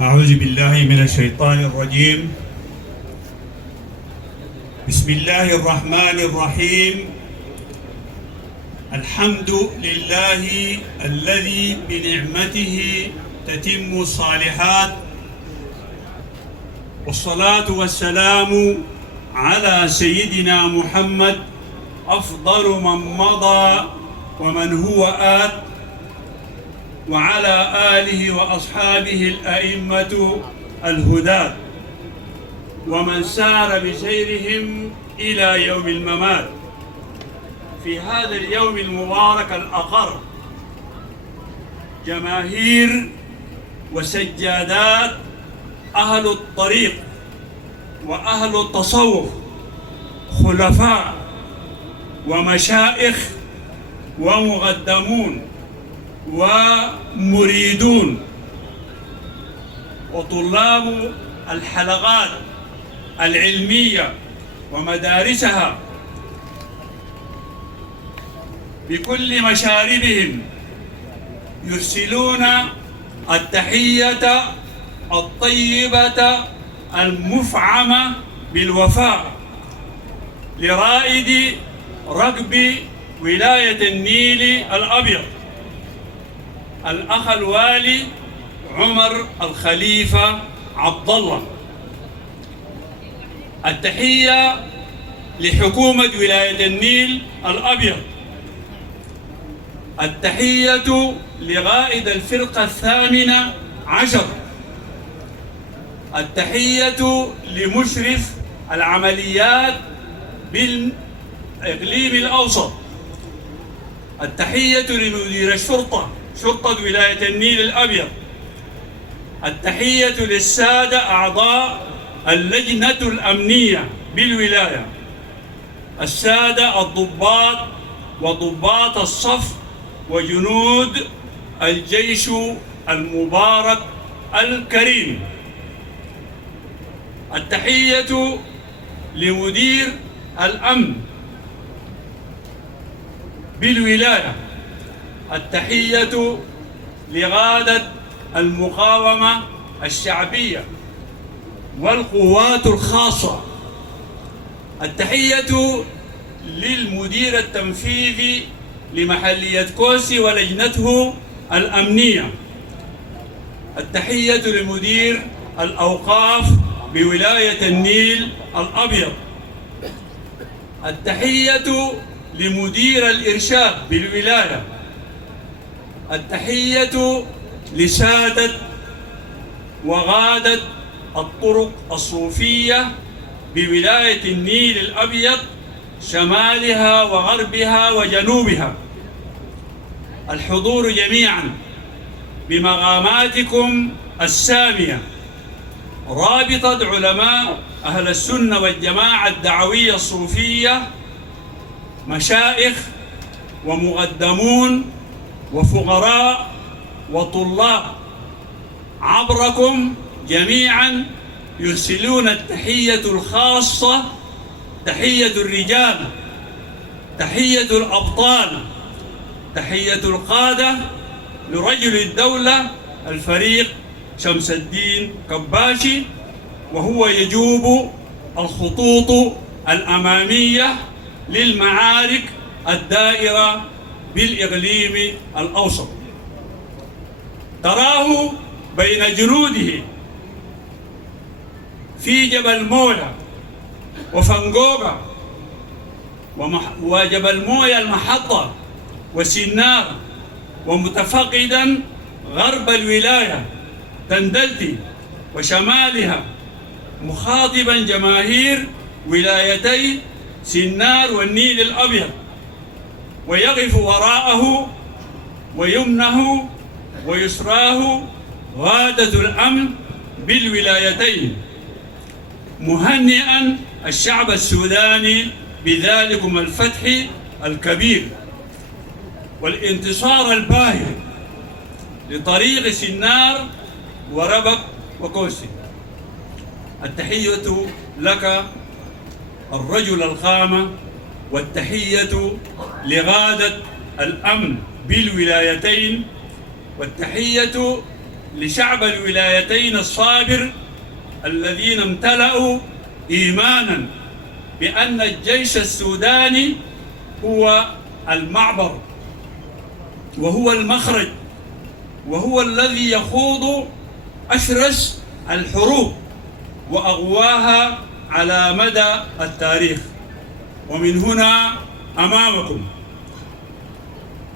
أعوذ بالله من الشيطان الرجيم. بسم الله الرحمن الرحيم. الحمد لله الذي بنعمته تتم الصالحات، والصلاة والسلام على سيدنا محمد أفضل من مضى ومن هو آت، وعلى آله وأصحابه الأئمة الهداة، ومن سار بسيرهم إلى يوم الممات. في هذا اليوم المبارك الأقر جماهير وسجادات أهل الطريق وأهل التصوف، خلفاء ومشائخ ومقدمون ومريدون وطلاب الحلقات العلمية ومدارسها بكل مشاربهم يرسلون التحية الطيبة المفعمة بالوفاء لرائد ركب ولاية النيل الأبيض الأخ الوالي عمر الخليفة عبد الله. التحية لحكومة ولاية النيل الأبيض. التحية لقائد الفرقة 18. التحية لمشرف العمليات بالإقليم الأوسط. التحية لمدير شرطة ولاية النيل الأبيض. التحية للسادة أعضاء اللجنة الأمنية بالولاية، السادة الضباط وضباط الصف وجنود الجيش المبارك الكريم. التحية لمدير الأمن بالولاية. التحية لقادة المقاومة الشعبية والقوات الخاصة. التحية للمدير التنفيذي لمحلية كوسي ولجنته الأمنية. التحية لمدير الأوقاف بولاية النيل الأبيض. التحية لمدير الإرشاد بالولاية. التحية لسادة وغادة الطرق الصوفية بولاية النيل الأبيض شمالها وغربها وجنوبها. الحضور جميعا بمقاماتكم السامية. رابطة علماء أهل السنة والجماعة الدعوية الصوفية، مشائخ ومقدمون وفقراء وطلاب، عبركم جميعا يرسلون التحية الخاصة، تحية الرجال، تحية الأبطال، تحية القادة لرجل الدولة الفريق شمس الدين كباشي، وهو يجوب الخطوط الأمامية للمعارك الدائرة بالإقليم الأوسط. تراه بين جنوده في جبل مويا وفنقوقة وجبل مويا المحطة وسنار، ومتفقدا غرب الولاية تندلتي وشمالها، مخاطبا جماهير ولايتي سنار والنيل الأبيض، ويقف وراءه ويمنه ويسراه غادة الأمن بالولايتين، مهنئا الشعب السوداني بذلكم الفتح الكبير والانتصار الباهر لطريق سنار وربك وكوسي. التحية لك الرجل القامة، والتحية لغادة الأمن بالولايتين، والتحية لشعب الولايتين الصابر الذين امتلأوا إيمانا بأن الجيش السوداني هو المعبر وهو المخرج وهو الذي يخوض أشرس الحروب وأغواها على مدى التاريخ. ومن هنا أمامكم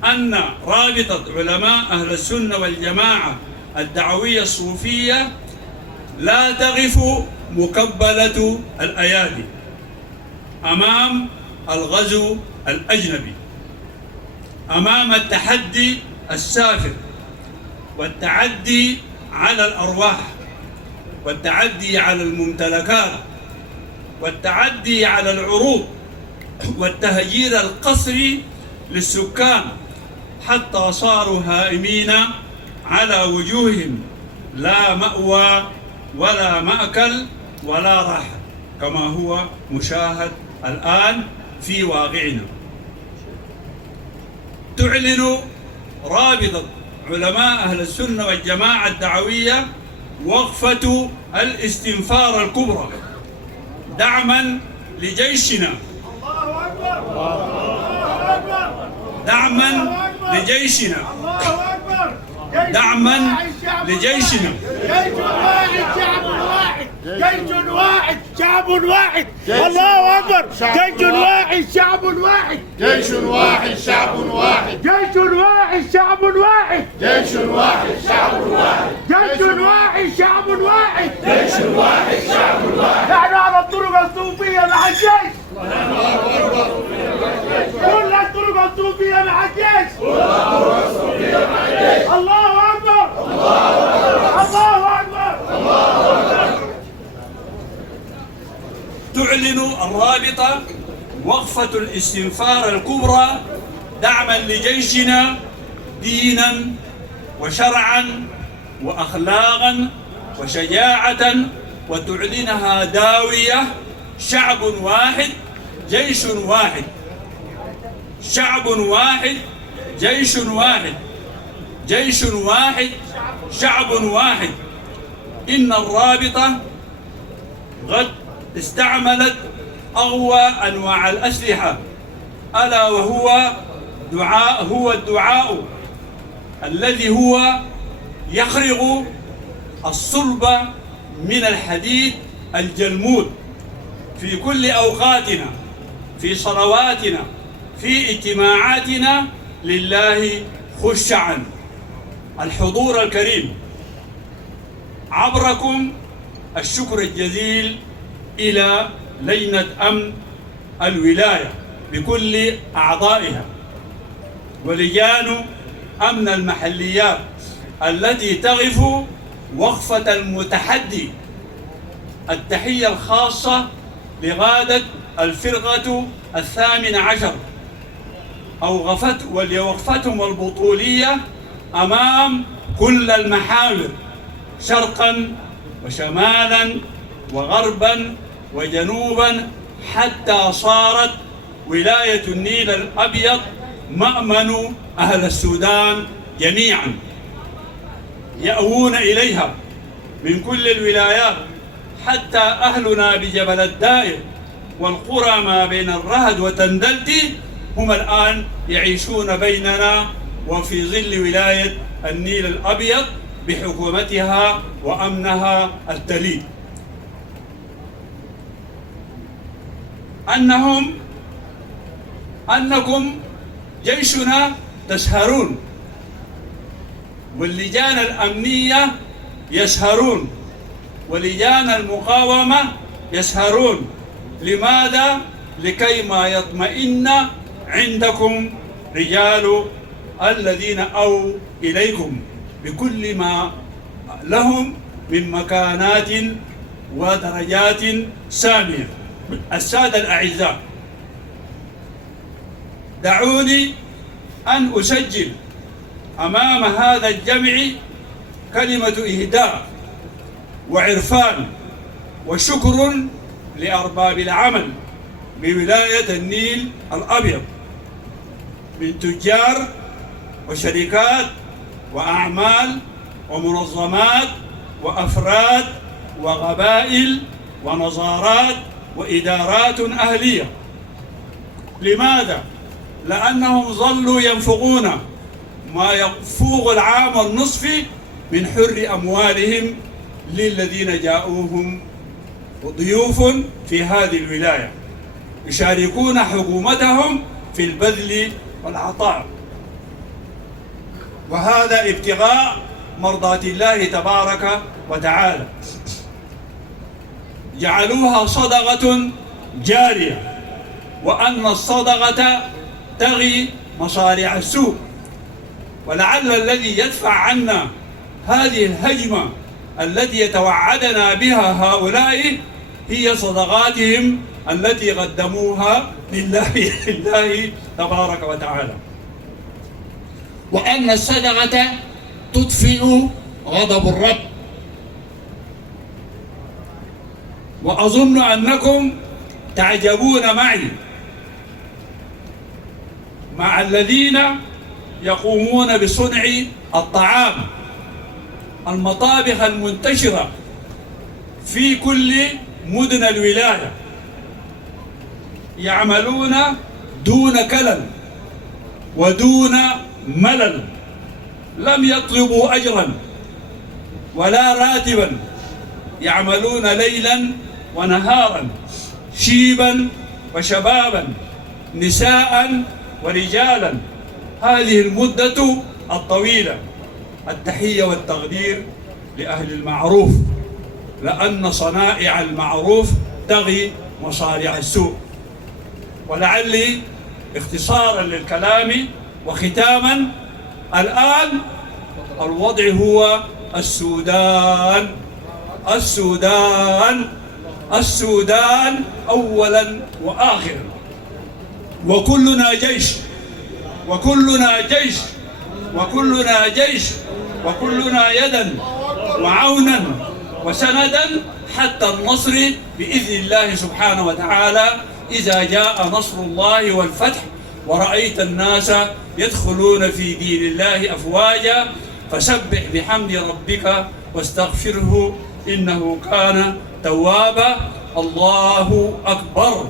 أن رابطة علماء أهل السنة والجماعة الدعوية الصوفية لا تقف مكبلة الأيادي أمام الغزو الأجنبي، أمام التحدي السافر والتعدي على الأرواح والتعدي على الممتلكات والتعدي على العروض والتهجير القسري للسكان حتى صاروا هائمين على وجوههم لا مأوى ولا مأكل ولا راحة كما هو مشاهد الآن في واقعنا. تعلن رابطة علماء أهل السنة والجماعة الدعوية وقفة الاستنفار الكبرى دعما لجيشنا، دعما لجيشنا، دعما لجيشنا. جيش واحد شعب واحد، الله أكبر. جيش واحد شعب واحد، جيش واحد شعب واحد، جيش واحد شعب واحد، جيش واحد شعب واحد، جيش واحد شعب واحد، جيش واحد شعب واحد. نحن على الطرق الصوفية مع الجيش، كل الطرق الصوفية مع الجيش، الله أكبر، الله أكبر. تعلن الرابطة وقفة الاستنفار الكبرى دعما لجيشنا دينا وشرعا وأخلاقا وشجاعة، وتعلنها داوية: شعب واحد جيش واحد، شعب واحد جيش واحد، جيش واحد شعب واحد. إن الرابطة قد استعملت أقوى أنواع الأسلحة، ألا وهو الدعاء الذي هو يخرق الصلب من الحديد الجلمود في كل أوقاتنا، في صلواتنا، في اجتماعاتنا لله خشعا. الحضور الكريم، عبركم الشكر الجزيل إلى لجنة أمن الولاية بكل أعضائها ولجان أمن المحليات التي تقف وقفة المتحدي. التحية الخاصة لقادة الفرقة 18 ولوقفتهم البطولية أمام كل المحاور شرقا وشمالا وغربا وجنوبا، حتى صارت ولاية النيل الأبيض مأمن أهل السودان جميعا، يأوون إليها من كل الولايات، حتى أهلنا بجبل الدائر والقرى ما بين الرهد وتندلتي هم الآن يعيشون بيننا وفي ظل ولاية النيل الأبيض بحكومتها وأمنها التليد. أنكم جيشنا تسهرون، واللجان الأمنية يسهرون، ولجان المقاومة يسهرون. لماذا؟ لكي ما يطمئن عندكم رجال الذين أووا إليكم بكل ما لهم من مكانات ودرجات سامية. السادة الأعزاء، دعوني أن أسجل أمام هذا الجمع كلمة إهداء وعرفان وشكر لأرباب العمل بولاية النيل الأبيض من تجار وشركات وأعمال ومنظمات وأفراد وقبائل ونظارات وإدارات أهلية. لماذا؟ لأنهم ظلوا ينفقون ما يفوق العام النصفي من حر أموالهم للذين جاءوهم ضيوف في هذه الولاية، يشاركون حكومتهم في البذل والعطاء، وهذا ابتغاء مرضات الله تبارك وتعالى. جعلوها صدقة جارية، وأن الصدقة تغي مصارع السوء. ولعل الذي يدفع عنا هذه الهجمة التي يتوعدنا بها هؤلاء هي صدقاتهم التي قدموها لله تبارك وتعالى. وأن الصدقة تطفئ غضب الرب. وأظن أنكم تعجبون معي مع الذين يقومون بصنع الطعام، المطابخ المنتشرة في كل مدن الولاية، يعملون دون كلل ودون ملل، لم يطلبوا أجرا ولا راتبا، يعملون ليلا ونهارا، شيبا وشبابا، نساء ورجالا، هذه المدة الطويلة. التحية والتقدير لأهل المعروف، لأن صنائع المعروف تغي مصارع السوء. ولعلي اختصارا للكلام وختاما، الآن الوضع هو السودان، السودان، السودان أولا وآخرا، وكلنا جيش، وكلنا جيش، وكلنا جيش، وكلنا يدا وعونا وسندا حتى النصر بإذن الله سبحانه وتعالى، إذا جاء نصر الله والفتح ورأيت الناس يدخلون في دين الله أفواجا. فسبح بحمد ربك واستغفره إنه كان توابا. الله أكبر.